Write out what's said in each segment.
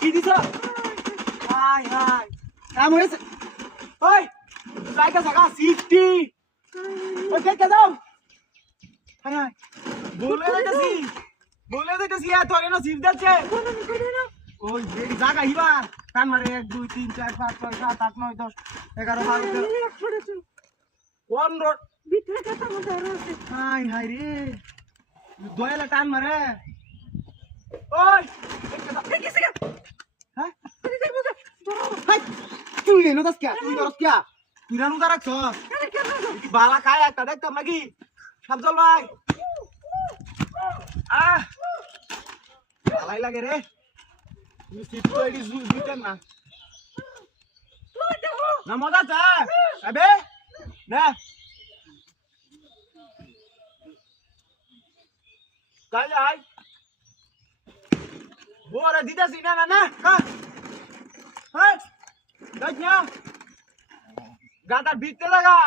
কি দিছ high high কাম হয়েছে ওই জায়গা জায়গা সিফটি ওই কে দাও হাই হাই বলে দিতেছি তোর এনো সিফট যাচ্ছে ওই বেরি জায়গা হিবা কান মারে 1 2 3 4 5 6 7 8 9 10 11 12 কোন রোড ভিতরে কথা মতো আছে হাই হাই রে দয়ালা টান মারে ওই কিসে কা হ্যাঁ তুই দেখবো হাই তুই এনো দাস কে তুই করস কে তুই রানু দারাক ছস বালা খায় একটা দেখতাম নাকি সাবজল ভাই ভালাই লাগে রে তুই সিট তো এডি জুইতেন না না মজা চা আবে না কাল আই বোরা দিদাসি না না না কাট হাই দেখ না গাদার ভিতরে লাগা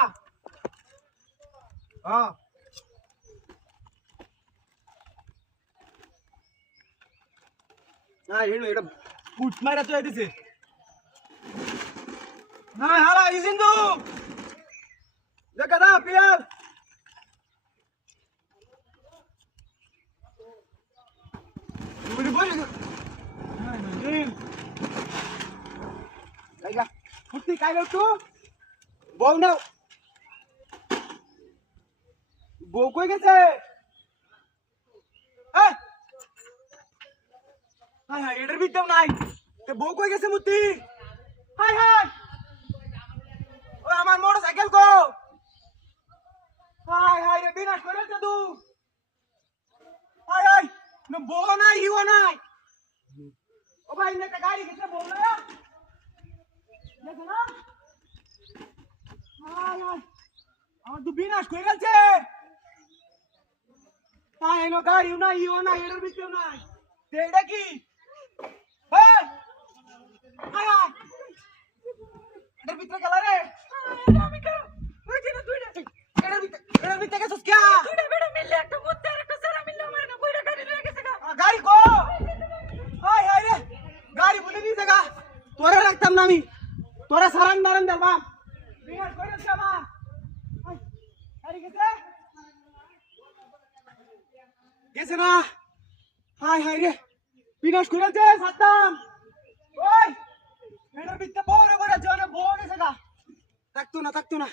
হ্যাঁ হেনো এটা পুট মারা তো দিছে হ্যাঁ হালা ইজিন্দু দেখা দা পিয়ার তুমি বলি লাইগা ফুটি কাইলো তো বউ নাও বউ কই গেছে এই হাই হাই এটার ভিতর নাই তে বউ কই গেছে মুতি হাই হাই ওই আমার মোটরসাইকেল কো হাই হাই রে বিনাশ করে দে তুই হাই হাই না বউ নাই হিও নাই ও ভাই একটা গাড়ি গেছে বউ না দেখো না হাই হাই আমার তো বিনাশ করে গেছে হাই নো গাড়িও নাই হিও নাই এটার ভিতর নাই তে এটা কি এই হাই হাই এটার ভিতরে গেল রে আমি কা ওই যে না দুইটা এটার ভিতরে গেছস কে দুইটা বেড়া মিললে একটা মুত্তে আর একটা সারা মিললে আমার না বইটা গাড়ি লয়ে গেছে গা গাড়ি কো হাই হাই রে গাড়ি বলে দিছে জায়গা তোরে রাখতাম না আমি তোরে সারান দারান দেবা বিনাশ করে যাবা হাই গাড়ি গেছে গেছে না হাই হাই রে বিনাশ করে দে সাদ্দাম ওই এটার ভিতরে বড় বড় জনে বড় গেছে গা থাকতো না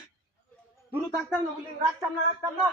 দূর থাকতাম না বলি রাখতাম না